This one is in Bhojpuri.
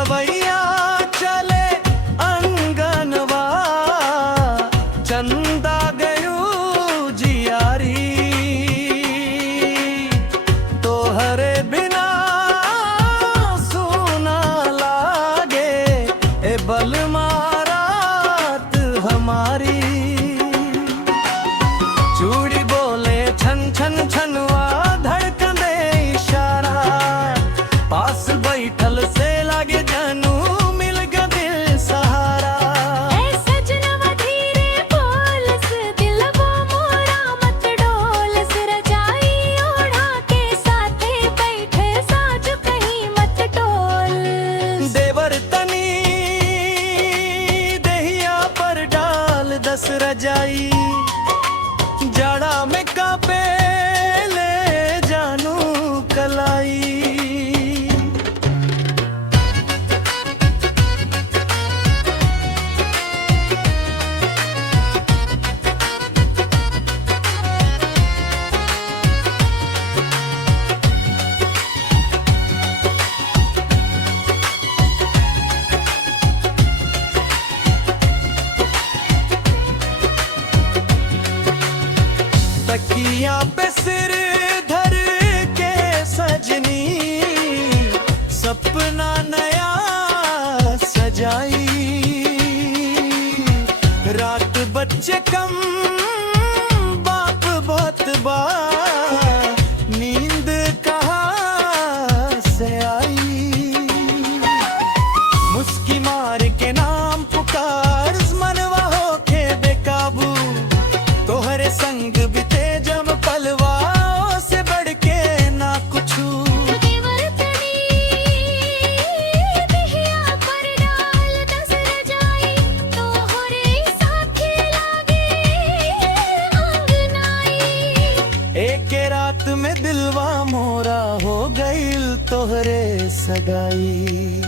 गवैया चले अंगनवा, चंदा गयू जियारी, तोहरे बिना सुना लागे ए बलमा रात हमारी। चूड़ी बोले छन छन छनवा, धड़कन दे इशारा, पास बैठल से लागे जानू मिल गया दिल सहारा। ऐ सजनवा धीरे बोलस, दिलवा मोरा मत डोलस, रजाई ओढ़ा के साथे बैठे साज कहीं मत टोल। देवर तनी दहिया पर डाल दस रजाई, जाड़ा में कापे ले जानू कलाई। तकिया पे सिर धर के सजनी, सपना नया सजाई। रात बच्चे कम बाप बहुत बा, नींद कहाँ से आई। मुस्की मार के नाम पुकार, मनवा हो के बेकाबू, तोहरे संग बिते जब पलवा से बढ़ के ना कुछू। देवर तनी दहिया पर डाल दस रजाई, तोहरे साथे लागे अंगनाई। एक रात में दिलवा मोरा हो गईल तोहरे सगाई।